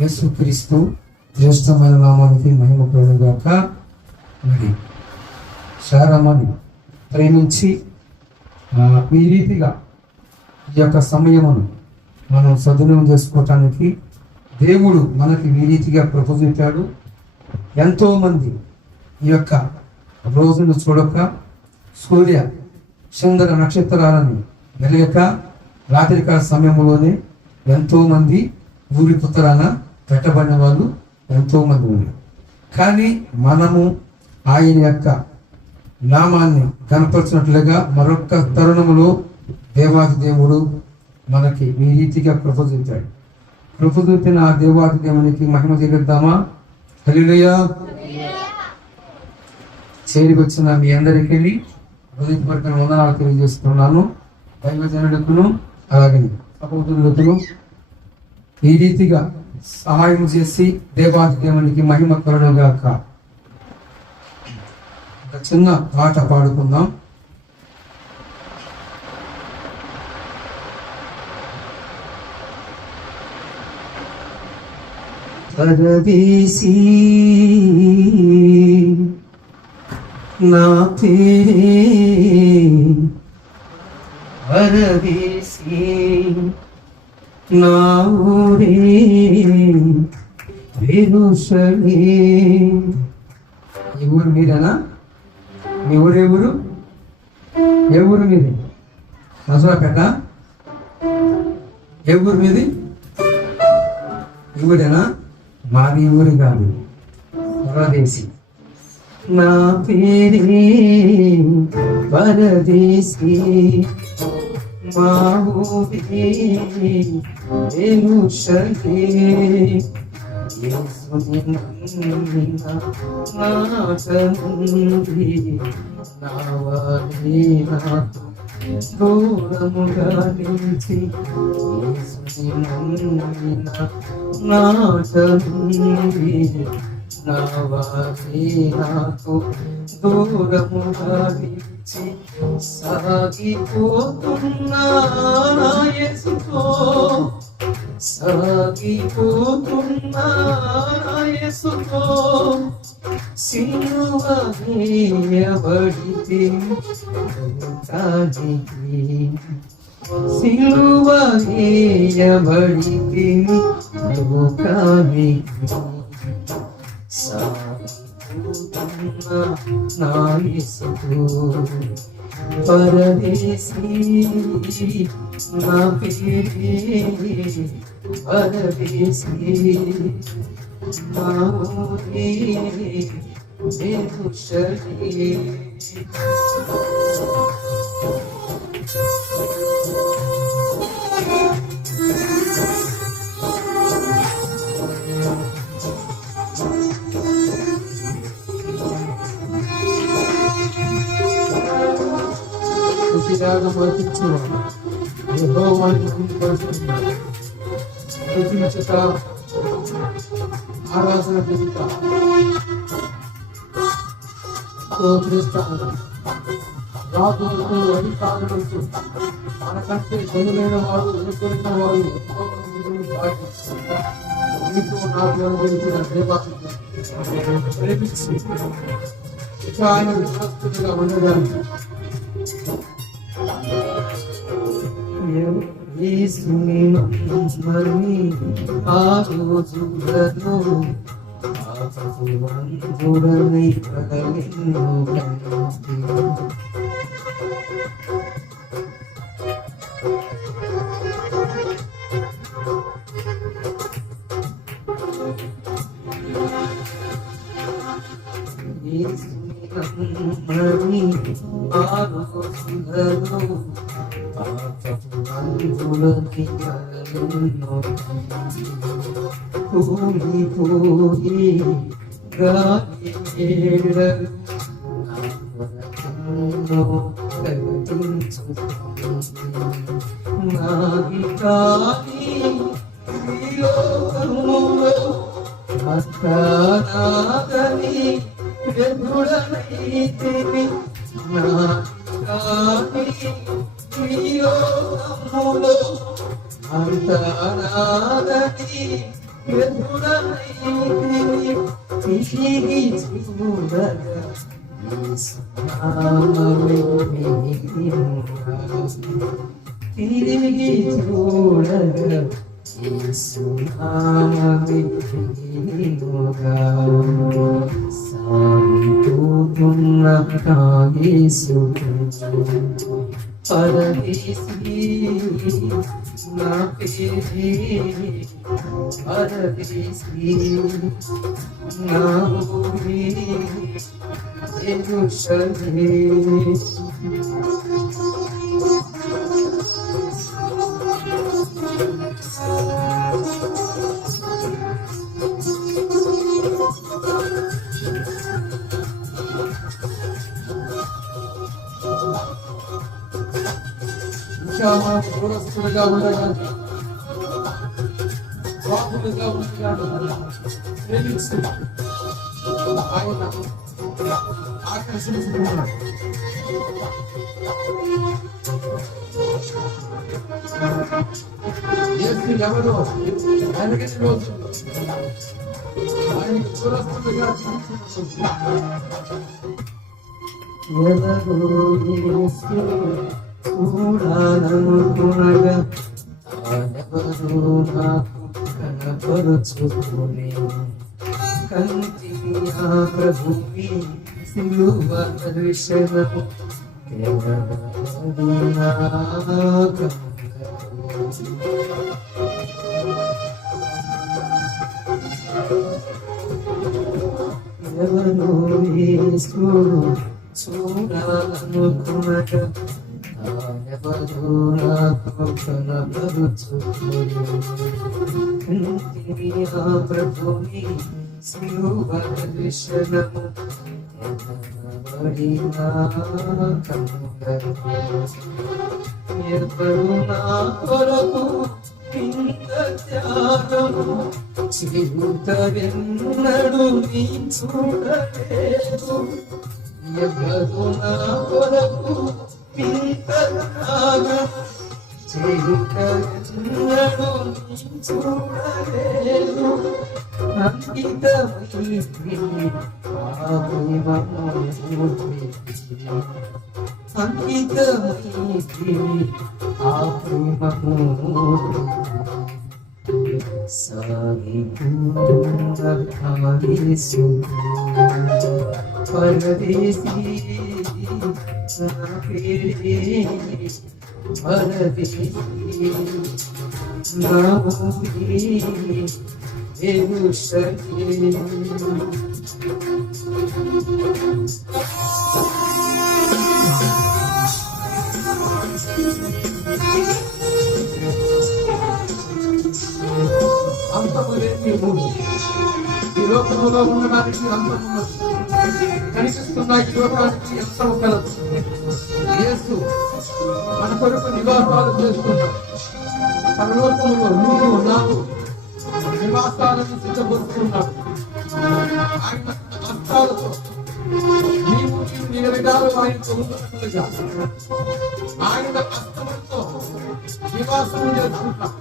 యేసుక్రీస్తు శ్రేష్టమైన నామానికి మహిమ కలుగుగాక. మరి శారమ్మని ప్రేమించి ఈ రీతిగా ఈ యొక్క సమయమును మనం సద్వినియోగం చేసుకోవటానికి దేవుడు మనకి ఈ రీతిగా ప్రపోజించాడు. ఎంతోమంది ఈ యొక్క రోజును చూడక సూర్య చంద్ర నక్షత్రాలను వెలగక రాత్రికాల సమయంలోనే ఎంతోమంది ఊరి పుత్రాన పెట్టబడిన వాళ్ళు ఎంతోమంది ఉన్నారు. కానీ మనము ఆయన యొక్క నామాన్ని కనపరిచినట్లుగా మరొక తరుణములో దేవాది దేవుడు మనకి ఈ రీతిగా ప్రపోజించాడు. ప్రపోజించిన ఆ దేవాది దేవునికి మహిమ చెల్లిద్దామా? హల్లెలూయా. చేరికి వచ్చిన మీ అందరికీ హృదయపూర్వక వందనాలు తెలియజేస్తున్నాను. దైవజనులకును అలాగే సహోదరులకును ఈ రీతిగా సహాయం చేసి దేవాది దేవునికి మహిమ కలుగుగాక. ఒక చిన్న పాట పాడుకుందాం. పరదేశీ నా పేరే పరదేశీ నా ఊరే యెరూషలేం. ఈ ఊరు మీరేనా? మీ ఊరే ఊరు? ఏ ఊరు మీది? నజరాపేట? ఏ ఊరు మీది? ఈ ఊరేనా? మాది ఊరు కాదు, పరదేశీ. నా పేరే పరదేశీ మా ఊరే యెరూషలేం. యేసుని నమ్మిన నాటనుంది నా వారే నాకు దూరముగా నిలిచి. యేసుని నమ్మిన నాటనుంది నా వారే నాకు దూరముగా నిలిచి. సాగిపోతున్నా యేసుతో సాగిపోతున్నా యేసుతో సిలువ వేయబడితే సిలువ వేయబడితే సాగిపోతున్నా నా యేసుతో. పరదేశీ నా పేరే పరదేశీ నా ఊరే యెరూషలేం. ఆరాధన రాజులకు అధికారులకు మనకంటే చదువులైన వారు ఎన్నుకున్న వారు మీకు నాకు అనుభవించిన దేవాన్ని ప్రేమించి ఇక ఆయన విశ్వస్తులుగా ఉండడానికి యేసుని నమ్మని ఆ రోజులలో పాపమంతుడనై ప్రగలిను యేసుని నమ్మని ఆ రోజులలో కూలిపోయి గాలిడలు నాది కాని ఈ లోకములో అస్తానాదని ఎదుడనైతిని. నాది కాని ఈ లోకములో అంతనాదని తిరిగి చూడగా తిరిగి చూడగా సాగిపోతున్న పరదేశీ నా పేరే పరదేశీ నా ఊరే యెరూషలేము. ఇంకా మనం దూరస్తులుగా ఉండగా బాపులుగా ఉండగా ప్రేమిస్తూ ఆయన ఆకర్షిస్తున్నాడు. యేసు ఎవరు వెనకటి రోజు ఆయనకి దూరస్తులుగా చూడాలనుకునగా తానెవరు నాకు కనపరుచుకునే కంటి ఆ ప్రభుని సిలువ దర్శనము ఎవరు యేసు చూడాలనుకునగా తానెవరు నాకు కనపరుచుకునే కంటి ఆ ప్రభుని సిలువ దర్శనము ఎవరు నా కొరకు ఇంత త్యాగము చిరుతరెన్నడు నీ చూడలేదు. ఎవరు నా కొరకు ఇంత త్యాగము చిరుతరెన్నడు నీ చూడలేదు. అంకితమై సాగిపోయేసు పరదేశీ నా పేరే పరదేశీ నా ఊరే యెరూషలేము. అంతము లేని భూమి ఈ లోకంలో ఉండడానికి అంతం ఉన్నది. కనిపిస్తున్న ఈ లోకానికి అంతం కలదు. యేసు మన కొరకు నివాసాలు చేస్తున్నాడు. పరలోకంలో నువ్వు నాకు నివాసాలను సిద్ధపరుస్తున్నాడు. ఆయన హస్తాలతో నీవు నిలబెట్టాలి. ఆయనతో ఉన్నట్లుగా ఆయన హస్తములతో నివాసం చేసుకుంటాం.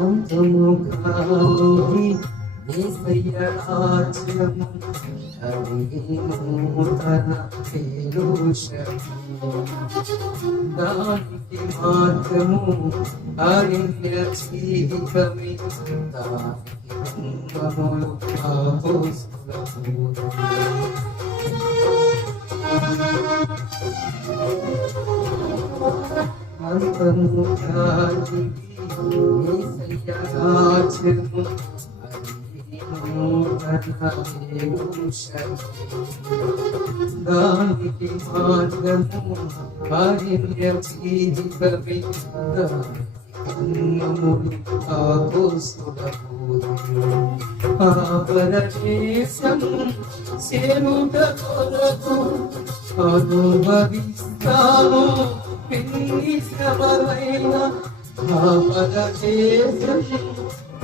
అంతము కాని యేసయ్య రాజ్యము అది నూతన యెరూషలేము. దానికి మార్గము అరణ్య జీవితమే. దానికి కుంభములు అపోస్తల అంతము కాని యేసయ్య రాజ్యము దానికి మార్గము అరణ్య జీవితమే. అపోస్తల పరదేశం సేనుట కొరకు అనుభవిస్తాను పెన్ని శ్రమలైన పరదేశం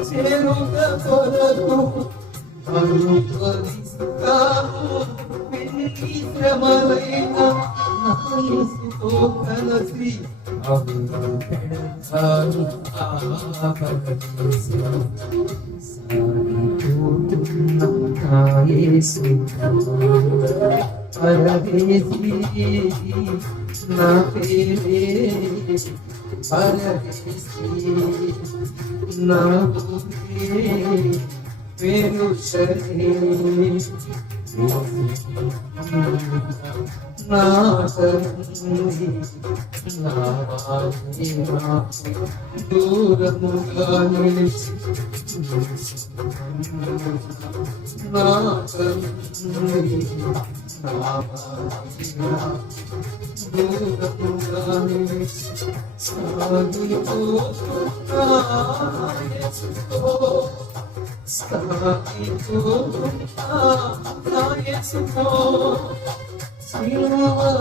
చేరుక కొరకు అనుకరిస్తాను ఎన్ని శ్రమలైన నా యేసుతో కలిసి పెడతాను సాగిపోతున్న నా యేసుతో పరదేశీ నా పేరే పరదేశీ నా ఊరే పేరు శరణి నా తండ్రి నా వాణి దూరముగా నిలిచి నా తండ్రి నా వాణి దూరముగా నిలిచి సాగిపోతున్నా యేసుతో సాగిపోతున్నా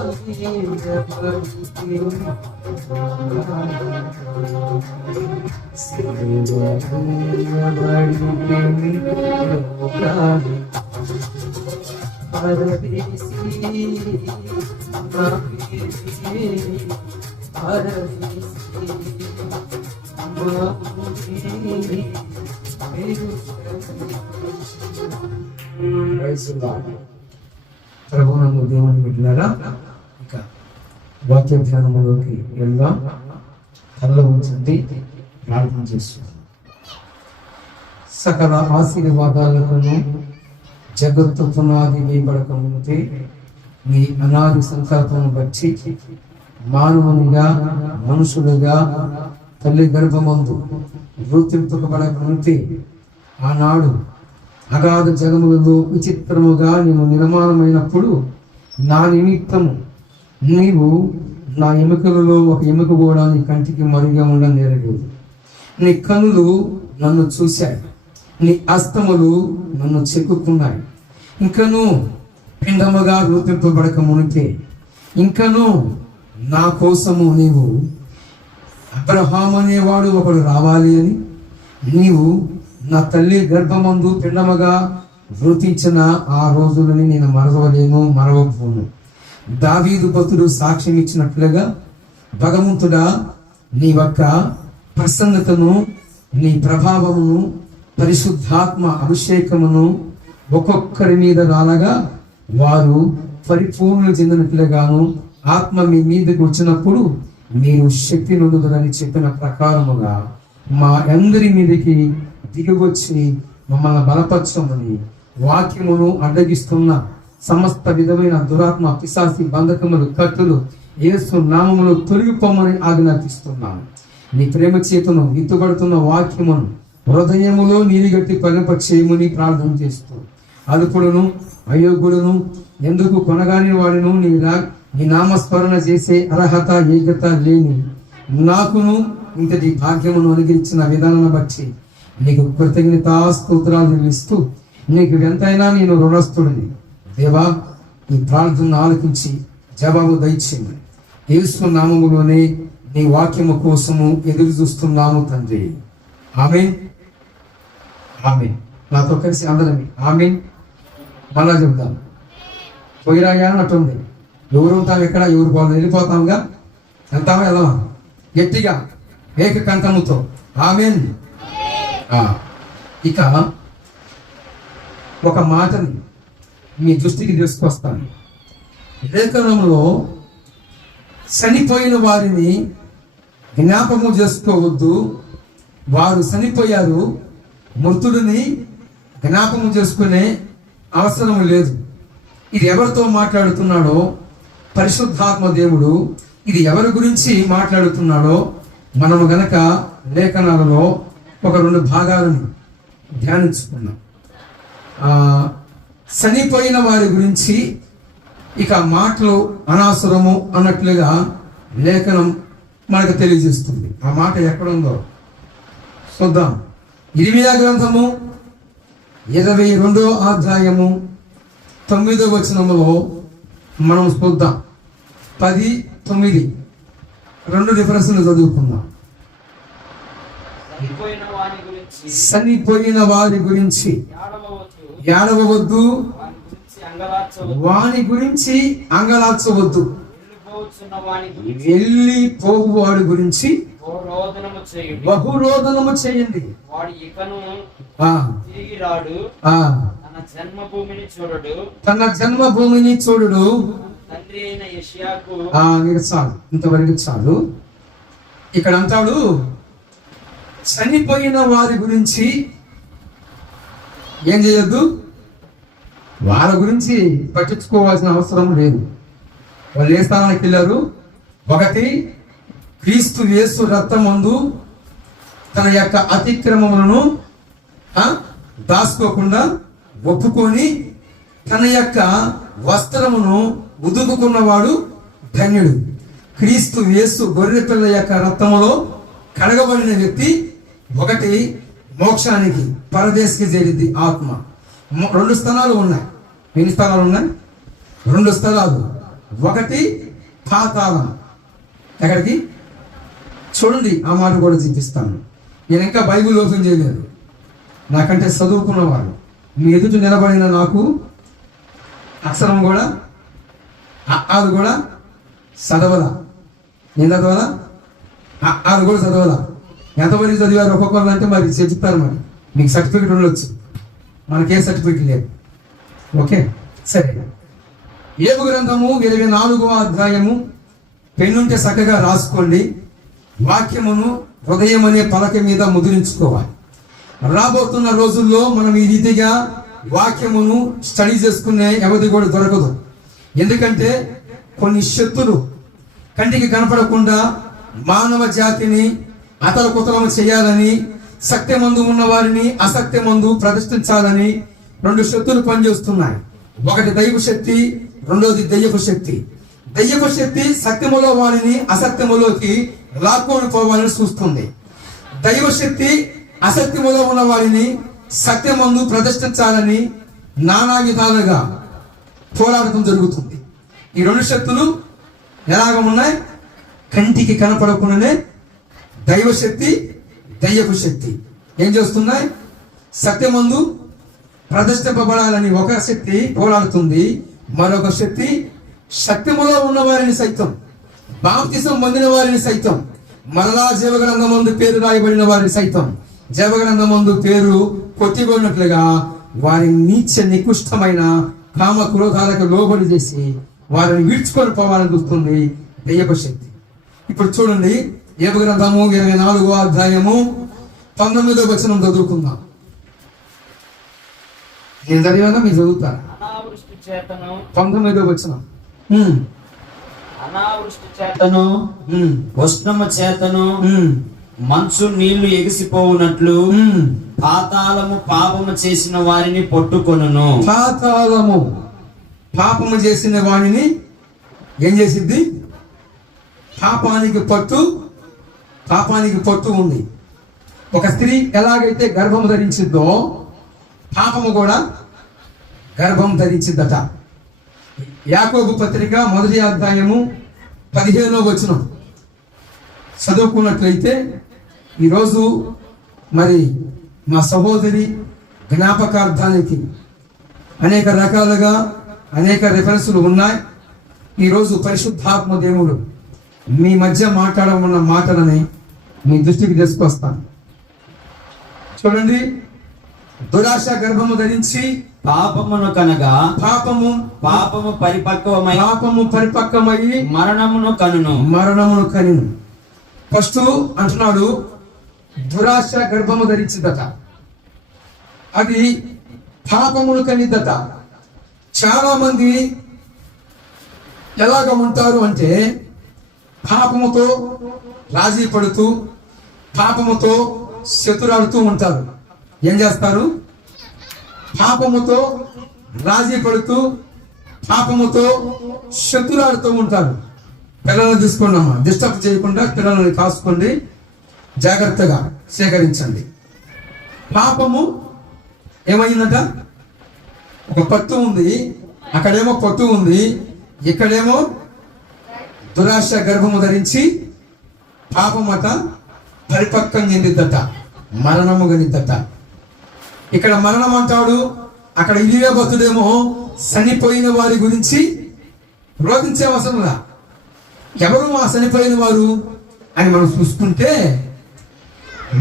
యేసుతో ప్రభువునందు దేవుని బిడ్డలారా, ఇక వాక్య ధ్యానములోకి వెళ్దాం. కళ్ళ ఉంచండి, ప్రార్థన చేస్తున్నాం. సకల ఆశీర్వాదాలను జగత్తు పునాది వేయబడక ముందే మీ అనాది సంకల్పం బట్టి మానవునిగా మనుషులుగా తల్లి గర్భమందు గుర్తింపబడక ముందే ఆనాడు అగాధ జగములలో విచిత్రముగా నేను నిర్మాణమైనప్పుడు నా నిమిత్తము నీవు నా ఎముకలలో ఒక ఎముక కూడా నీ కంటికి మరుగా ఉండనేరలేదు. నీ కనులు నన్ను చూశాయి, నీ హస్తములు నన్ను చెక్కుకున్నాయి. ఇంకను పిండముగా రూపింపబడక మునిపే ఇంకను నా కోసము నీవు అబ్రహాము అనేవాడు ఒకడు రావాలి అని నీవు నా తల్లి గర్భమందు పిండముగా వృతించిన ఆ రోజులని నేను మరవబోను. దావీదు భక్తుడు సాక్ష్యం ఇచ్చినట్లుగా భగవంతుడా నీ యొక్క ప్రసన్నతను, నీ ప్రభావమును, పరిశుద్ధాత్మ అభిషేకమును ఒక్కొక్కరి మీద రాలగా వారు పరిపూర్ణ చెందినట్లుగాను ఆత్మ మీ మీదకి వచ్చినప్పుడు మీరు శక్తి నొందుదరని చెప్పిన ప్రకారముగా మా అందరి మీదకి దిగివచ్చి మమ్మల్ని బలపరచమని వాక్యమును అడ్డగిస్తున్న సమస్త విధమైన దురాత్మ పిశాచి బంధకములు కత్తులు యేసు నామములో తొలగిపోమని ఆజ్ఞాపిస్తున్నాను. నీ ప్రేమ చేతను విత్తుబడుతున్న వాక్యమును హృదయములో నీరుగట్టి పలింప చేయమని ప్రార్థన చేస్తూ అల్పుడును అయోగ్యుడును ఎందుకు కొనగాని వాడును నీ నామస్మరణ చేసే అర్హత యోగ్యత లేని నాకును ఇంతటి భాగ్యమును అనుగ్రహించిన విధానాన్ని బట్టి నీకు కృతజ్ఞతాస్తోత్రాలు చెల్లిస్తూ నీకు ఎంతైనా నేను రుణస్తుడిని. దేవా, ఈ ప్రార్థనను ఆలకించి జవాబు దయచేయమని యేసు నామములోనే నీ వాక్యము కోసము ఎదురు చూస్తున్నాము తండ్రి. ఆమేన్, ఆమేన్. నాతో కలిసి అందరమే ఆమేన్. మళ్ళా చెబుతాం. పోయిరాయా అన్నట్టుంది. ఎవరు ఉంటాం ఎక్కడ, ఎవరు పోవాలి, వెళ్ళిపోతాంగా. వెళ్తామా వెళ్ళమా? గట్టిగా ఏకకంఠముతో ఆమేన్. ఇక ఒక మాటని మీ దృష్టికి తీసుకొస్తాను. లేఖనంలో చనిపోయిన వారిని జ్ఞాపకం చేసుకోవద్దు, వారు చనిపోయారు, మృతుడిని జ్ఞాపకం చేసుకునే అవసరం లేదు. ఇది ఎవరితో మాట్లాడుతున్నాడో పరిశుద్ధాత్మ దేవుడు ఇది ఎవరి గురించి మాట్లాడుతున్నాడో మనము గనక లేఖనాలలో ఒక 2 భాగాలను ధ్యానించుకున్నాం. చనిపోయిన వారి గురించి ఇక మాటలు అనవసరము అన్నట్లుగా లేఖనం మనకు తెలియజేస్తుంది. ఆ మాట ఎక్కడుందో చూద్దాం. ఇర్మియా గ్రంథము 22వ అధ్యాయము 9వ వచనములో మనం చూద్దాం. 10, 9 2 రిఫరెన్స్లు చదువుకుందాం. చనిపోయిన వాని గురించి చనిపోయిన వారి గురించి ఏడవవద్దు, వాని గురించి అంగలార్చవద్దు. వెళ్ళిపోవు వాడి గురించి బహురోదనము చేయండి. తన జన్మభూమిని చూడడు. చాలు, ఇంతవరకు చాలు. ఇక్కడ అంటాడు, చనిపోయిన వారి గురించి ఏం చేయొద్దు, వాళ్ళ గురించి పట్టించుకోవాల్సిన అవసరం లేదు. వాళ్ళు ఏ స్థానానికి వెళ్ళారు? ఒకటి, క్రీస్తు యేసు రక్తమందు తన యొక్క అతిక్రమములను దాచుకోకుండా ఒప్పుకొని తన యొక్క వస్త్రమును ఉదుకుకున్నవాడు ధన్యుడు. క్రీస్తు యేసు గొర్రె పిల్ల యొక్క రక్తములో కడగబడిన వ్యక్తి ఒకటి మోక్షానికి, పరదేశికి చేరింది ఆత్మ. 2 స్థలాలు ఉన్నాయి. ఎన్ని స్థలాలు ఉన్నాయి? 2 స్థలాలు. ఒకటి పాతాళం. ఎక్కడికి? చూడండి, ఆ మాట కూడా చూపిస్తాను. నేను ఇంకా బైబిల్ ఓపెన్ చేయలేదు. నాకంటే చదువుకున్నవాడు మీ ఎదుట నిలబడిన నాకు అక్షరం కూడా అది కూడా చదవలా. నేను చదవాలా? అది కూడా చదవాలా. ఎంతవరకు చదివారు ఒక్కొక్కరు అంటే మరి చెప్తారు. మరి మీకు సర్టిఫికెట్ ఉండొచ్చు, మనకే సర్టిఫికెట్ లేదు. ఓకే, సరే. యోబు గ్రంథము 24వ అధ్యాయము పెన్నుంటే చక్కగా రాసుకోండి. వాక్యమును హృదయం అనే పలక మీద ముద్రించుకోవాలి. రాబోతున్న రోజుల్లో మనం ఈ రీతిగా వాక్యమును స్టడీ చేసుకునే వ్యవధి కూడా దొరకదు. ఎందుకంటే కొన్ని శక్తులు కంటికి కనపడకుండా మానవ జాతిని అతలకుతలము చేయాలని, సత్యమందు ఉన్న వారిని అసత్యమందు ప్రతిష్ఠించాలని 2 శక్తులు పనిచేస్తున్నాయి. ఒకటి దైవ శక్తి, రెండోది దయ్యపు శక్తి. దయ్యపు శక్తి సత్యములో వారిని అసత్యములోకి లాక్కొని పోవాలని చూస్తుంది. దైవ శక్తి అసత్యములో ఉన్న వారిని సత్యమందు ప్రతిష్ఠించాలని నానా విధాలుగా పోరాటం జరుగుతుంది. ఈ 2 శక్తులు ఎలాగ ఉన్నాయి? కంటికి కనపడకుండానే దైవ శక్తి, దయ్యపు శక్తి ఏం చేస్తున్నాయి? సత్యమందు ప్రతిష్ఠింపబడాలని ఒక శక్తి పోరాడుతుంది. మరొక శక్తి సత్యములో ఉన్న వారిని సైతం, బాప్తిసం పొందిన వారిని సైతం, మరలా జీవగ్రంథమందు పేరు రాయబడిన వారిని సైతం జీవగ్రంథమందు పేరు కొట్టిబడినట్లుగా వారి నీచ నికృష్టమైన కామ క్రోధాలకు లోబడి చేసి వారిని విడ్చుకొని పోవాలని చూస్తుంది దయ్యపు శక్తి. ఇప్పుడు చూడండి, యోబు గ్రంథము 24వ అధ్యాయము 19వ వచనం చదువుకుందాం. నేను చదివానా మీరు చదువుతారు? 19వ వచనం. అనావృష్టి చేతను, ఉష్ణము చేతను మంచు నీళ్లు ఎగిసిపోవునట్లు పాతాళము పాపము చేసిన వారిని పట్టుకొనును. పాతాళము పాపము చేసిన వారిని ఏం చేసిద్ది? పాపానికి పట్టు ఉంది. ఒక స్త్రీ ఎలాగైతే గర్భం ధరించిద్దో పాపము కూడా గర్భం ధరించిద్దట. యాకోబు పత్రిక 1వ అధ్యాయము 15వ వచనం చదువుకున్నట్లయితే, ఈరోజు మరి మా సహోదరి జ్ఞాపకార్థానికి అనేక రకాలుగా అనేక రెఫరెన్సులు ఉన్నాయి. ఈరోజు పరిశుద్ధాత్మ దేవుడు మీ మధ్య మాట్లాడమన్న మాటలని మీ దృష్టికి తీసుకొస్తాను. చూడండి, దురాశ గర్భము ధరించి పాపమును కనగా పాపము పరిపక్వమై మరణమును కనును. ఫస్ట్ అంటున్నాడు, దురాశ గర్భము ధరించిందట, అది పాపమును కనిద్దట. చాలా మంది ఎలాగ ఉంటారు అంటే పాపముతో రాజీ పడుతూ, పాపముతో శతురాడుతూ ఉంటారు. ఏం చేస్తారు? పాపముతో రాజీ పడుతూ, పాపముతో శతురాడుతూ ఉంటారు. పిల్లల్ని తీసుకోండి అమ్మా, డిస్టర్బ్ చేయకుండా పిల్లల్ని కాసుకోండి, జాగ్రత్తగా సేకరించండి. పాపము ఏమైందట? ఒక పట్టు ఉంది, అక్కడేమో పట్టు ఉంది, ఇక్కడేమో దురాశ గర్భము ధరించి పాపమట పరిపక్వం చెందిద్దట. మరణము గనిద్దట. ఇక్కడ మరణం అంటాడు, అక్కడ ఇలియా భక్తుడేమో చనిపోయిన వారి గురించి రోధించే అవసరంలా. ఎవరు ఆ చనిపోయిన వారు అని మనం చూసుకుంటే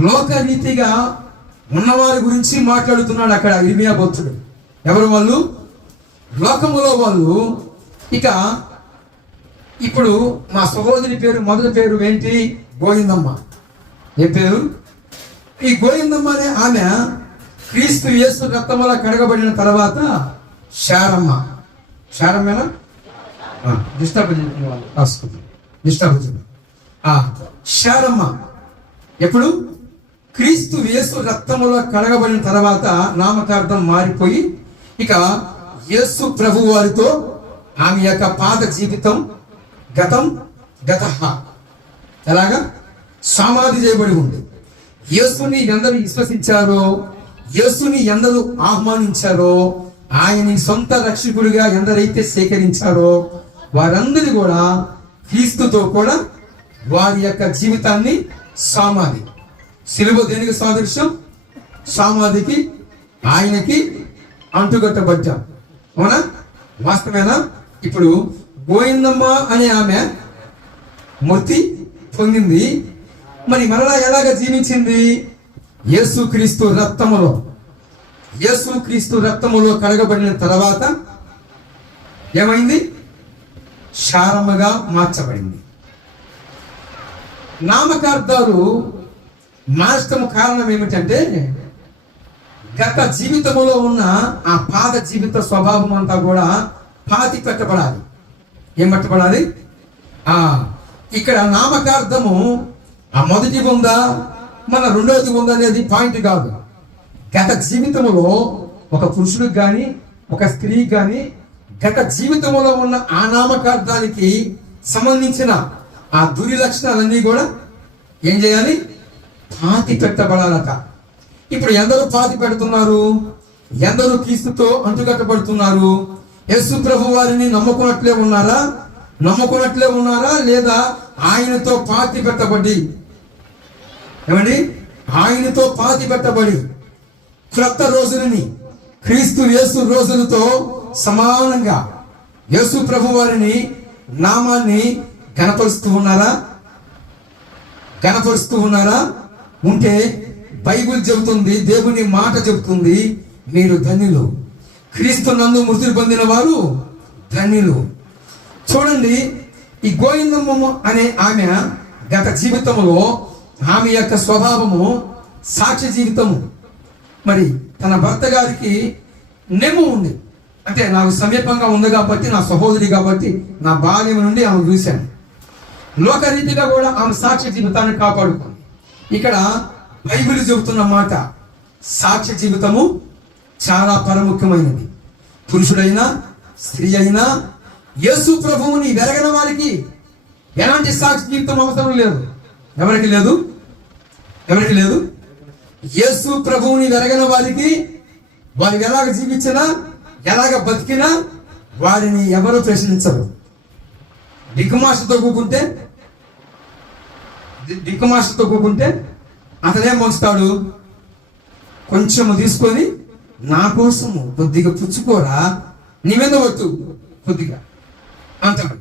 లోకరీతిగా ఉన్నవారి గురించి మాట్లాడుతున్నాడు అక్కడ ఇర్మియా భక్తుడు. ఎవరు వాళ్ళు? లోకములో వాళ్ళు. ఇక ఇప్పుడు మా సహోదరి పేరు, మొదటి పేరు ఏంటి? గోవిందమ్మ. ఏ పేరు? ఈ గోవిందమ్మ అనే ఆమె క్రీస్తు యేసు రక్తముల కడగబడిన తర్వాత శారమ్మ. శారమ్మేనా? శారమ్మ ఎప్పుడు? క్రీస్తు యేసు రక్తములో కడగబడిన తర్వాత నామకార్థం మారిపోయి ఇక యేసు ప్రభు వారితో ఆమె యొక్క పాత జీవితం గత ఎలాగా సమాధి చేయబడి ఉంది. యేసుని ఎందరు విశ్వసించారో, యేసుని ఎందరు ఆహ్వానించారో, ఆయన్ని సొంత రక్షకుడిగా ఎందరైతే సేకరించారో వారందరూ కూడా క్రీస్తుతో కూడా వారి యొక్క జీవితాన్ని సమాధి. సిలువ దేనికి సాదృశ్యం? సమాధికి, ఆయనకి అంటుగట్టబడ్డాం. అవునా? వాస్తవేనా? ఇప్పుడు గోవిందమ్మ అనే ఆమె మృతి పొందింది. మరి మరలా ఎలాగ జీవించింది? యేసుక్రీస్తు రక్తములో కడగబడిన తర్వాత ఏమైంది? శారమ్మగా మార్చబడింది. నామకార్థాలు మార్చడం కారణం ఏమిటంటే గత జీవితములో ఉన్న ఆ పాత జీవిత స్వభావం అంతా కూడా పాతి పెట్టబడాలి. ఏం పట్టబడాలి? ఇక్కడ నామకార్థము ఆ మొదటి ఉందా మన రెండవది ఉందా అనేది పాయింట్ కాదు. గత జీవితంలో ఒక పురుషుడికి కానీ ఒక స్త్రీకి కానీ గత జీవితంలో ఉన్న ఆ నామకార్థానికి సంబంధించిన ఆ దురి లక్షణాలన్నీ కూడా ఏం చేయాలి? పాతి పెట్టబడాలట. ఇప్పుడు ఎందరూ పాతి పెడుతున్నారు? ఎందరూ క్రీస్తుతో అంటుకట్టబడుతున్నారు? యేసు ప్రభు వారిని నమ్ముకున్నట్లే ఉన్నారా లేదా ఆయనతో పాతి పెట్టబడి, ఏమండి, ఆయనతో పాతి పెట్టబడి క్రొత్త రోజులని క్రీస్తు యేసు రోజులతో సమానంగా యేసు ప్రభు వారిని నామాన్ని గణపరుస్తూ ఉన్నారా? ఉంటే బైబిల్ చెబుతుంది, దేవుని మాట చెబుతుంది, మీరు ధన్యులు, క్రీస్తు నందు మృతి పొందిన వారు ధన్యులు. చూడండి, ఈ గోవిందమ్మ అనే ఆమె గత జీవితంలో ఆమె యొక్క స్వభావము సాక్ష్య జీవితము. మరి తన భర్త గారికి నెమ్ము ఉంది, అంటే నాకు సమీపంగా ఉంది కాబట్టి, నా సహోదరి కాబట్టి, నా బాల్యం నుండి ఆమె చూశాను. లోకరీతిగా కూడా ఆమె సాక్ష్య జీవితాన్ని కాపాడుకుంది. ఇక్కడ బైబిల్ చెబుతున్న మాట, సాక్ష్య జీవితము చాలా ప్రాముఖ్యమైనది. పురుషుడైనా స్త్రీ అయినా యేసు ప్రభువుని వెరగని వారికి ఎలాంటి సాక్ష్య జీవితం అవసరం లేదు. ఎవరికి లేదు? యేసు ప్రభువుని వెరగని వారికి వారు ఎలాగ జీవించినా, ఎలాగ బతికినా వారిని ఎవరు ప్రశ్నించరు. దిక్కుమాషతో కూకుంటే అతనేం పంచుతాడు? కొంచెము తీసుకొని నా కోసము కొద్దిగా పుచ్చుకోరా, నీ మీద వద్దు కొద్దిగా అంటాడు.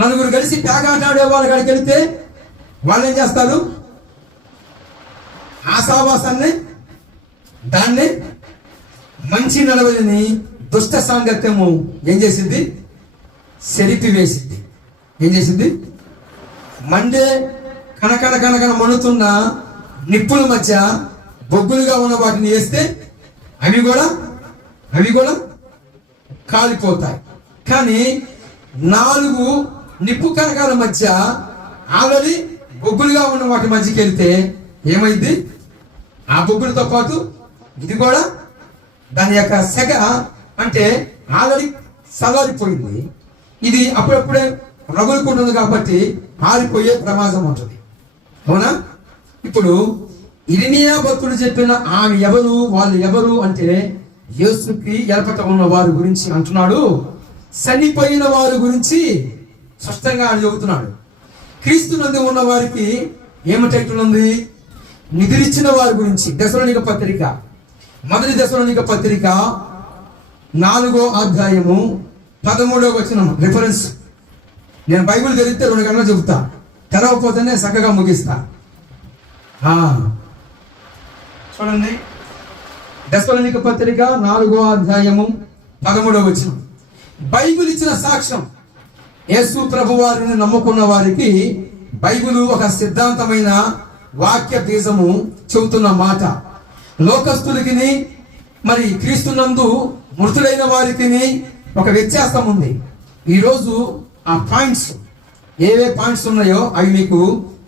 నలుగురు కలిసి పేకాట ఆడే వాళ్ళ కాడికి వెళితే వాళ్ళు ఏం చేస్తారు? ఆశావాసాన్ని, దాన్ని మంచి నడవలిని దుష్ట సాంగత్యము ఏం చేసింది? సెరిపి వేసింది. ఏం చేసింది? మండే కనకన మనుతున్న నిప్పుల మధ్య బొగ్గులుగా ఉన్న వాటిని వేస్తే అవి కూడా కాలిపోతాయి. కానీ 4 నిప్పు కనకాల మధ్య ఆల్రెడీ బొగ్గులుగా ఉన్న వాటి మధ్యకి వెళ్తే ఏమైంది? ఆ బొగ్గులతో పాటు ఇది కూడా దాని యొక్క సెగ అంటే ఆల్రెడీ సలారిపోయింది. ఇది అప్పుడప్పుడే రగులుకుంటుంది కాబట్టి ఆరిపోయే ప్రమాదం ఉంటుంది. అవునా? ఇప్పుడు ఇర్మియా భక్తుడు చెప్పిన ఆమె ఎవరు, వాళ్ళు ఎవరు అంటే యేసుకి ఎలపట ఉన్న వారి గురించి అంటున్నాడు. చనిపోయిన వారి గురించి స్పష్టంగా ఆయన చెబుతున్నాడు. క్రీస్తు నందు ఉన్న వారికి ఏమిటైతుంది? నిద్రించిన వారి గురించి. దశలోనిక పత్రిక, మొదటి దశలోనిక పత్రిక 4వ అధ్యాయము 13వ వచనం రిఫరెన్స్. నేను బైబిల్ తెరిస్తే 2 గంటలు చెబుతా, తెరవకపోతేనే చక్కగా ముగిస్తా. చూడండి, దశలోనిక పత్రిక 4వ అధ్యాయము 13వ వచనం. బైబిల్ ఇచ్చిన సాక్ష్యం. యేసు ప్రభు వారిని నమ్ముకున్న వారికి బైబిల్ ఒక సిద్ధాంతమైన వాక్య బీజము చెబుతున్న మాట. లోకస్తులకి మరి క్రీస్తునందు మృతులైన వారికి ఒక వ్యత్యాసం ఉంది. ఈరోజు ఆ పాయింట్స్, ఏవే పాయింట్స్ ఉన్నాయో అవి మీకు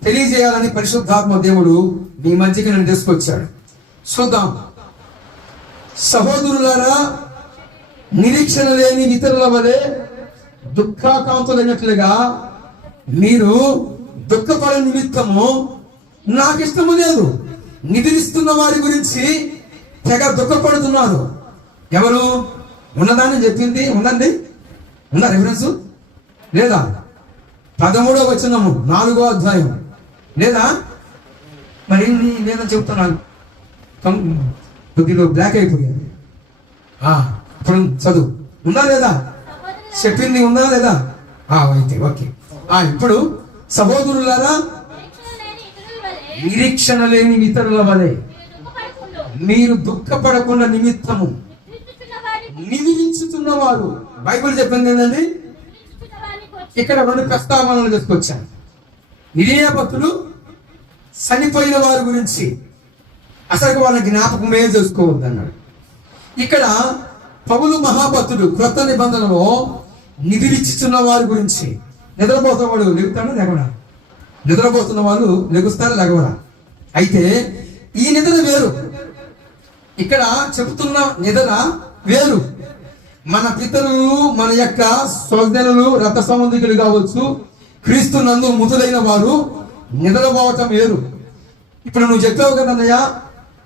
తెలియజేయాలని పరిశుద్ధాత్మ దేవుడు మీ మధ్యకి నన్ను తీసుకొచ్చాడు. చూద్దాం. సహోదరులారా, నిరీక్షణ లేని ఇతరుల వలె దుఃఖాకాంతులైనట్లుగా మీరు దుఃఖపడే నిమిత్తము నాకు ఇష్టము లేదు. నిద్రిస్తున్న వారి గురించి తెగ దుఃఖపడుతున్నారు. ఎవరు? ఉన్నదాన్ని చెప్పింది ఉందండి, ఉందా రిఫరెన్స్ లేదా? 13వ వచనము 4వ అధ్యాయం లేదా? మరి నేను చెప్తున్నాను, కొద్దిలో బ్లాక్ అయిపోయారు. ఇప్పుడు చదువు ఉందా లేదా? చెప్పింది ఉందా లేదా? అయితే ఓకే. ఇప్పుడు సహోదరులారా, నిరీక్షణ లేని ఇతరుల వలె మీరు దుఃఖపడకుండా నిమిత్తము నిద్రించుతున్నవారు. బైబిల్ చెప్పింది ఏంటండి? ఇక్కడ 2 ప్రస్తావనలు తీసుకొచ్చాను. నిరీయ భక్తులు చనిపోయిన వారి గురించి, అసలు వాళ్ళ జ్ఞాపకమే చేసుకోవద్దు అన్నాడు. ఇక్కడ పౌలు మహాభక్తుడు క్రొత్త నిబంధనలో నిద్రించుతున్న వారి గురించి. నిద్రపోతున్న వాడు లెగుతాడు లేకుండా? నిద్రపోతున్న వాళ్ళు లెగుస్తారు లేకవరా? అయితే ఈ నిద్ర వేరు, ఇక్కడ చెబుతున్న నిద్ర వేరు. మన పితరులు, మన యొక్క స్వజనులు, రక్త సంబంధికులు కావచ్చు, క్రీస్తు నందు మృతులైన వారు నిద్రపోవటం వేరు. ఇప్పుడు నువ్వు చెప్పావు కదన్నయ్య,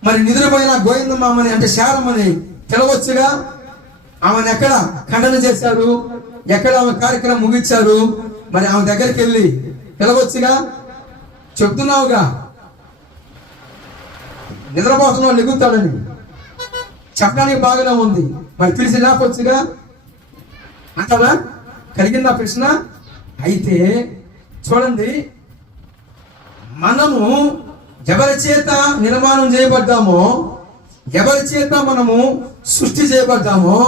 మరి నిద్రపోయిన గోవిందమ్మని అంటే శారమని తెలవచ్చుగా. ఆమెను ఎక్కడ ఖండన చేశారు, ఎక్కడ ఆమె కార్యక్రమం ముగించారు, మరి ఆమె దగ్గరికి వెళ్ళి తెలవచ్చుగా. చెప్తున్నావుగా నిద్రపోతున్నావు లెగుతాడని చెప్పడానికి బాగానే ఉంది, మరి పిలిచి లేకపోవచ్చుగా అంటారా? కలిగిందా ప్రశ్న? అయితే చూడండి, మనము ఎవరి చేత నిర్మాణం చేయబడ్డామో, ఎవరి చేత మనము సృష్టి చేయబడ్డామో,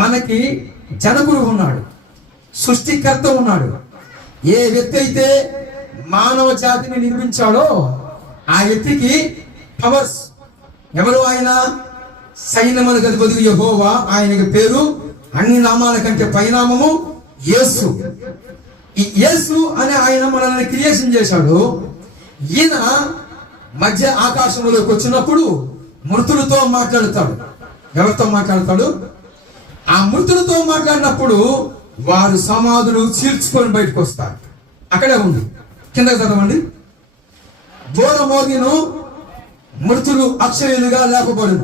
మనకి జనకుడు ఉన్నాడు, సృష్టికర్త ఉన్నాడు. ఏ వ్యక్తి అయితే మానవ జాతిని నిర్మించాడో ఆ వ్యక్తికి పవర్స్. ఎవరు ఆయన? సైన్యములకు అధిపతి యెహోవా, ఆయనకి పేరు అన్ని నామాల కంటే పైనామము యేసు. ఈ యేసు అనే ఆయన మనల్ని క్రియేషన్ చేశాడు. ఈయన మధ్య ఆకాశంలోకి వచ్చినప్పుడు మృతులతో మాట్లాడతాడు. ఎవరితో మాట్లాడతాడు? ఆ మృతులతో మాట్లాడినప్పుడు వారు సమాధులు చీల్చుకొని బయటకు వస్తారు. అక్కడే ఉంది, కిందకి చదవండి. బోర మోగిను, మృతులు అక్షయులుగా లేకపోయిన.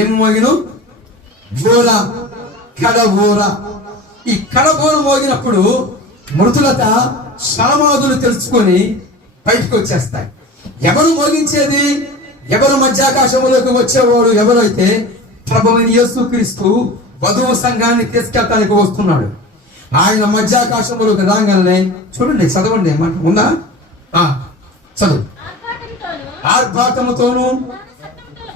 ఏం మోగిను? బోర, కడబోర. ఈ కడబోర మోగినప్పుడు మృతులత సమాధులు తెలుసుకొని బయటకు వచ్చేస్తాయి. ఎవరు మోగించేది? ఎవరు మధ్యాకాశంలోకి వచ్చేవాడు? ఎవరైతే ప్రభువైన యేసుక్రీస్తు వధువు సంఘాన్ని తీసుకెళ్ళడానికి వస్తున్నాడు. ఆయన మధ్యాకాశంలోకి రాగానే చూడండి, చదవండి, ఏమంట ఉందా? చదువు. ఆర్భాటముతోను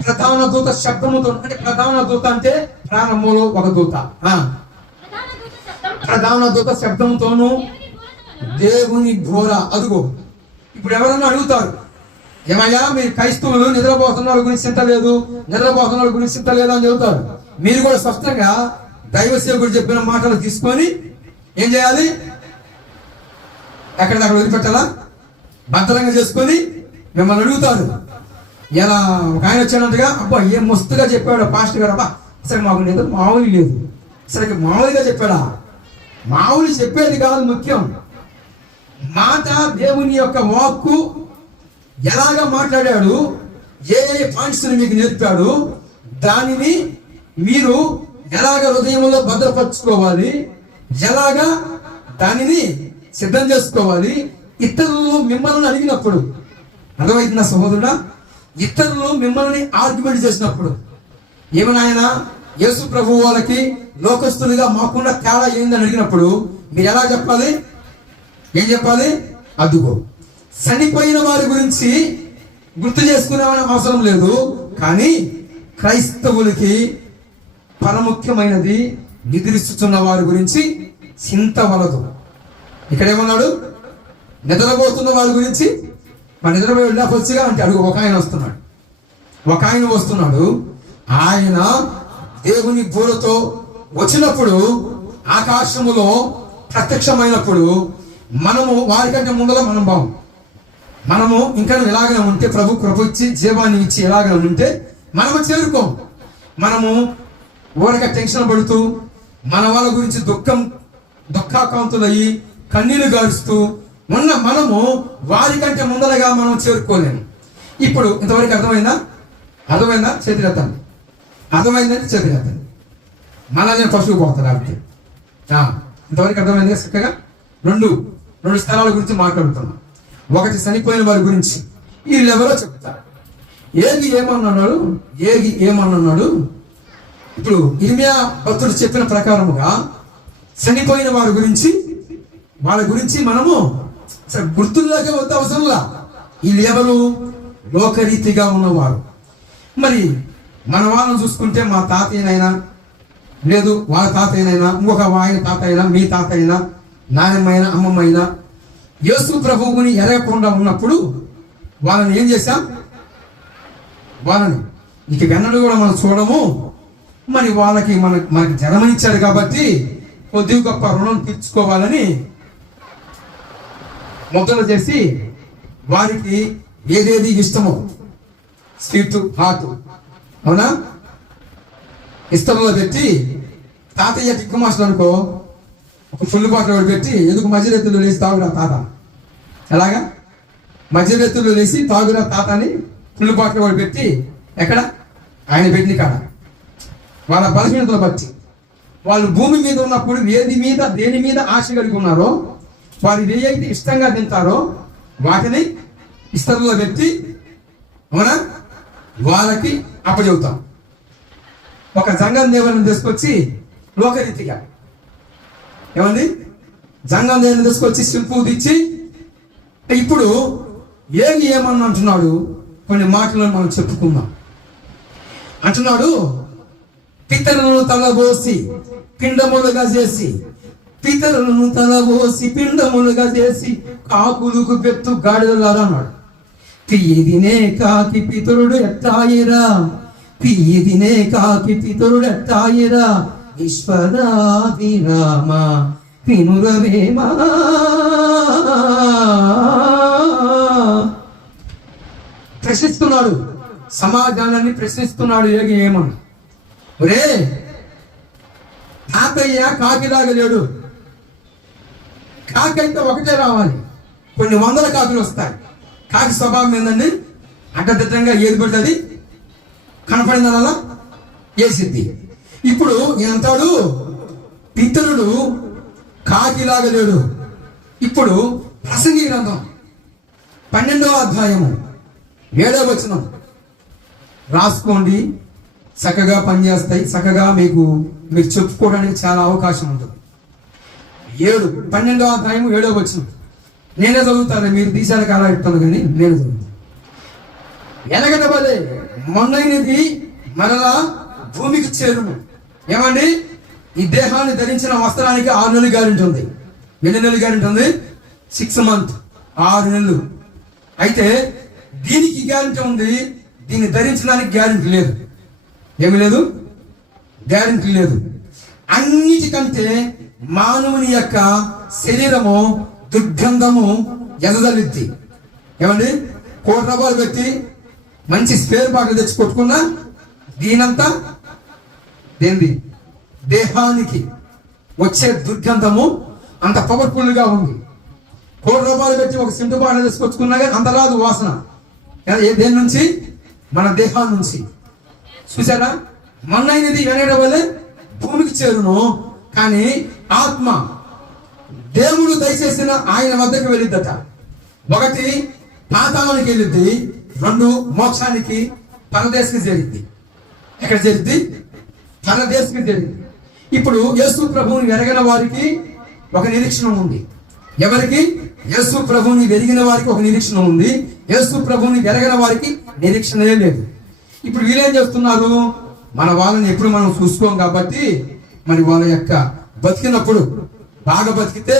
ప్రధాన దూత శబ్దముతో, అంటే ప్రధాన దూత అంటే ప్రారంభంలో ఒక దూత, ప్రధాన దూత శబ్దంతోను దేవుని బోర. అదుగో ఇప్పుడు ఎవరన్నా అడుగుతారు, ఏమయ్యా మీరు క్రైస్తవులు నిద్రపోతున్న వాళ్ళ గురించి చింత లేదు, నిద్రపోతున్న వాళ్ళ గురించి చింత లేదు అని చెబుతారు. మీరు కూడా స్పష్టంగా దైవ సేవకుడు చెప్పిన మాటలు తీసుకొని ఏం చేయాలి? ఎక్కడ వదిలిపెట్టాలా? భద్రంగా చేసుకొని మిమ్మల్ని అడుగుతారు. ఇలా ఒక ఆయన వచ్చానంటగా, అబ్బా ఏం మస్తుగా చెప్పాడు పాస్టర్ గారు, అబ్బా అసలు మాకు నిద్ర మామూలు లేదు, అసలు మామూలుగా చెప్పాడా? మామూలు చెప్పేది కాదు ముఖ్యం, మాట దేవుని యొక్క వాక్కు ఎలాగా మాట్లాడాడు, ఏ ఏ పాయింట్స్ మీకు నేర్పాడు, దానిని మీరు ఎలాగ హృదయంలో భద్రపరచుకోవాలి, ఎలాగా దానిని సిద్ధం చేసుకోవాలి. ఇతరులు మిమ్మల్ని అడిగినప్పుడు అర్థమవుతుందా సహోదరుడా? ఇతరులు మిమ్మల్ని ఆర్గ్యుమెంట్ చేసినప్పుడు ఏమన్నా ఆయన యేసు ప్రభు వాళ్ళకి లోకస్తులుగా మాకున్న తేడా ఏందని అడిగినప్పుడు మీరు ఎలా చెప్పాలి? ఏం చెప్పాలి? అదుగో చనిపోయిన వారి గురించి గుర్తు చేసుకునే అవసరం లేదు, కానీ క్రైస్తవులకి పరముఖ్యమైనది నిద్రిస్తున్న వారి గురించి చింతవలదు. ఇక్కడేమన్నాడు? నిద్రపోతున్న వారి గురించి మరి నిద్రపోయి వెళ్ళకపోవచ్చుగా అంటే అడుగు. ఒక ఆయన వస్తున్నాడు. ఆయన దేవుని బూరతో వచ్చినప్పుడు ఆకాశములో ప్రత్యక్షమైనప్పుడు మనము వారికంటే ముందర మనము ఇంకా ఇలాగనే ఉంటే ప్రభు కృప ఇచ్చి జీవాన్ని ఇచ్చి ఎలాగనే ఉంటే మనము చేరుకోం. మనము ఊరక టెన్షన్ పడుతూ మన వాళ్ళ గురించి దుఃఖాకాంతులయ్యి కన్నీళ్లు గారుస్తూ మనము వారికంటే ముందరగా మనం చేరుకోలేము. ఇప్పుడు ఇంతవరకు అర్థమైందా? చేతులెత్తండి. అర్థమైందంటే చేతులెత్తండి. మళ్ళా నేను పశువు పోతాను కాబట్టి ఇంతవరకు అర్థమైంది. చక్కగా రెండు స్థలాల గురించి మాట్లాడుతున్నాం. ఒకటి చనిపోయిన వారి గురించి వీళ్ళెవరో చెప్తారు. ఏగి ఏమన్నాడు? ఇప్పుడు ఇర్మియా భక్తుడు చెప్పిన ప్రకారముగా చనిపోయిన వాళ్ళ గురించి మనము గుర్తుల్లోకి వద్ద అవసరంలా. వీళ్ళెవరు? లోకరీతిగా ఉన్నవారు. మరి మన వాళ్ళని చూసుకుంటే మా తాతయ్యనైనా, లేదు వాళ్ళ తాతయ్యనైనా, ఇంకొక ఆయన తాత అయినా, మీ తాత అయినా, నాయనమ్మైనా, అమ్మమ్మైనా యేసు ప్రభువుని ఎరగకుండా ఉన్నప్పుడు వాళ్ళని ఏం చేశాం? వాళ్ళని ఇక వెన్నడు కూడా మనం చూడము. మరి వాళ్ళకి మనకి జన్మనిచ్చారు కాబట్టి కొద్ది గొప్ప రుణం తీర్చుకోవాలని మొదలు చేసి వారికి ఏదేది ఇష్టమో స్వీట్ హాట్ అవునా ఇష్టంలో పెట్టి, తాతయ్య టిక్కు మాస్టర్ అనుకో ఒక ఫుల్ బాటిల్ పెట్టి ఎందుకు మధ్యరెత్తులు లేచి తాగురా తాత, ఎలాగా మధ్యరెత్తులు లేచి తాగురా తాత అని ఫుల్ బాటిల్ పెట్టి ఎక్కడ ఆయన పెట్టిన కాడ వాళ్ళ బలహీనతలు బట్టి వాళ్ళు భూమి మీద ఉన్నప్పుడు దేని మీద ఆశ కలిగి ఉన్నారో వారు ఏదైతే ఇష్టంగా తింటారో వాటిని ఇస్తరులో పెట్టి అవునా వాళ్ళకి అప్పచెబుతాం. ఒక జంగం దేవుని తీసుకొచ్చి లోకరీతిగా ఏమంది జంగం దేవుని తీసుకొచ్చి సింపు తెచ్చి ఇప్పుడు ఏమన్నా అంటున్నాడు. కొన్ని మాటలను మనం చెప్పుకుందాం. అంటున్నాడు, పితరులను తలబోసి పిండములుగా చేసి, పితరులను తలబోసి పిండములుగా చేసి కాకులకు పెత్తు గాడిదలారా అన్నాడు. పియ్యిదినే కాకి పితరుడు ఎట్టాయిరా, పియ్యిదినే కాకి పితరుడు ఎట్టాయిరా, విశ్వదాభిరామ వినురవేమా. ప్రశ్నిస్తున్నాడు, సమాజాన్ని ప్రశ్నిస్తున్నాడు. ఏమన్నా ఒరే తాతయ్య కాకిలాగా లేడు, కాకి అయితే ఒకటే రావాలి, కొన్ని వందల కాకులు వస్తాయి. కాకి స్వభావం ఏందండి? అడ్డదిడ్డంగా ఏది పడుతుంది కనపడిందనలా వేసిద్ది. ఇప్పుడు ఈయనంటాడు పితరుడు కాకిలాగా లేడు. ఇప్పుడు ప్రసంగి గ్రంథం 12వ అధ్యాయము 7వ వచనం రాసుకోండి. చక్కగా పనిచేస్తాయి. చక్కగా మీరు చెప్పుకోవడానికి చాలా అవకాశం ఉంటుంది. 12వ అధ్యాయం 7వ వచనం నేనే చదువుతాను, మీరు తీసారు కాలా చెప్తాను కానీ నేను చదువుతాను. ఎనగడబలే మొన్నైనది మరలా భూమికి చేరును. ఏమండి? ఈ దేహాన్ని ధరించిన వస్త్రానికి 6 నెలలు గ్యారెంటీ ఉంది. ఎన్ని నెలలు గ్యారెంటీ ఉంది? 6 months, 6 నెలలు. అయితే దీనికి గ్యారెంటీ ఉంది, దీన్ని ధరించడానికి గ్యారెంటీ లేదు. ఏమి లేదు? గ్యారెంటీ లేదు. అన్నిటికంటే మానవుని యొక్క శరీరము దుర్గంధము ఎదదలిద్ది. ఏమండి? ₹1,00,000 పెట్టి మంచి స్పేర్ బాటిల్ తెచ్చి కొట్టుకున్నా దీనంతా దేంది దేహానికి వచ్చే దుర్గంధము అంత పవర్ఫుల్గా ఉంది. ₹1,00,000 పెట్టి ఒక సింటు బాటిల్ తెచ్చుకొచ్చుకున్నా కానీ అంత రాదు వాసన. దేని నుంచి? మన దేహం నుంచి. చూసారా? మన్నైనది వెనడం వల్లే భూమికి చేరును, కానీ ఆత్మ దేవుడు దయచేసిన ఆయన వద్దకు వెళ్ళిద్దట. ఒకటి పాతాళానికి వెళ్ళిద్ది, 2 మోక్షానికి పరదేశకి జరిగింది. ఎక్కడ జరిగింది? పరదేశకి జరిగింది. ఇప్పుడు యేసు ప్రభువుని ఎరగిన వారికి ఒక నిరీక్షణ ఉంది. ఎవరికి? యేసు ప్రభువుని ఎరిగిన వారికి ఒక నిరీక్షణ ఉంది. యేసు ప్రభువుని ఎరగిన వారికి నిరీక్షణే లేదు. ఇప్పుడు వీళ్ళేం చేస్తున్నారు? మన వాళ్ళని ఎప్పుడు మనం చూసుకోం కాబట్టి మరి వాళ్ళ యొక్క బతికినప్పుడు బాగా బతికితే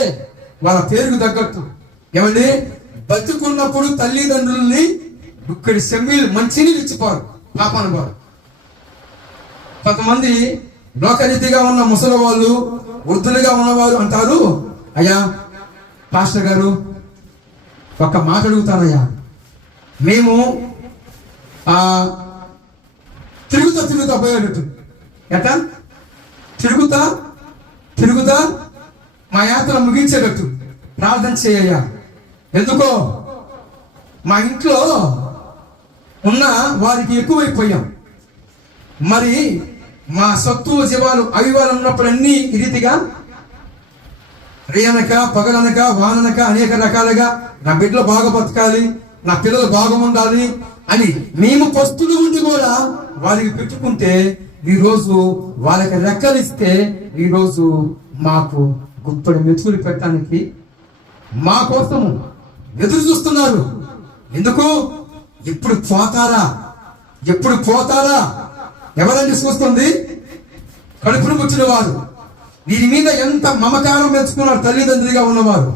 వాళ్ళ పేరుకు తగ్గట్టు ఏమండి, బతుకున్నప్పుడు తల్లిదండ్రుల్ని ఇక్కడి సెమ్మీలు మంచినీళ్ళు ఇచ్చిపోరు, పాపాను వారు. కొంతమంది లోకరీతిగా ఉన్న ముసలి వాళ్ళు, వృద్ధులుగా ఉన్నవారు అంటారు, అయ్యా పాస్టర్ గారు ఒక్క మాట అడుగుతానయ్యా, మేము తిరుగుతా పోయేటట్టు ఎట తిరుగుతా మా యాత్ర ముగించేటట్టు ప్రార్థన చేయ్యా. ఎందుకో మా ఇంట్లో ఉన్న వారికి ఎక్కువైపోయాం. మరి మా సత్తువ జీవాలు అవివాలు ఉన్నప్పుడు అన్ని ఈ రీతిగా రేయనక పగలనక వాననక అనేక రకాలుగా నా బిడ్డలు బాగా బతకాలి, నా పిల్లలు బాగా ఉండాలి అని మేము పస్తులు ఉండి కూడా వారికి పెట్టుకుంటే ఈరోజు వాళ్ళకి రెక్కలిస్తే ఈరోజు మాకు గుప్పడి మెతుకులు పెట్టడానికి మా కోసము ఎదురు చూస్తున్నారు. ఎందుకు? ఎప్పుడు పోతారా? ఎవరండి చూస్తుంది? కడుపును పుచ్చిన వారు. వీరి మీద ఎంత మమకారం పెంచుకున్నారు తల్లిదండ్రులుగా ఉన్నవారు.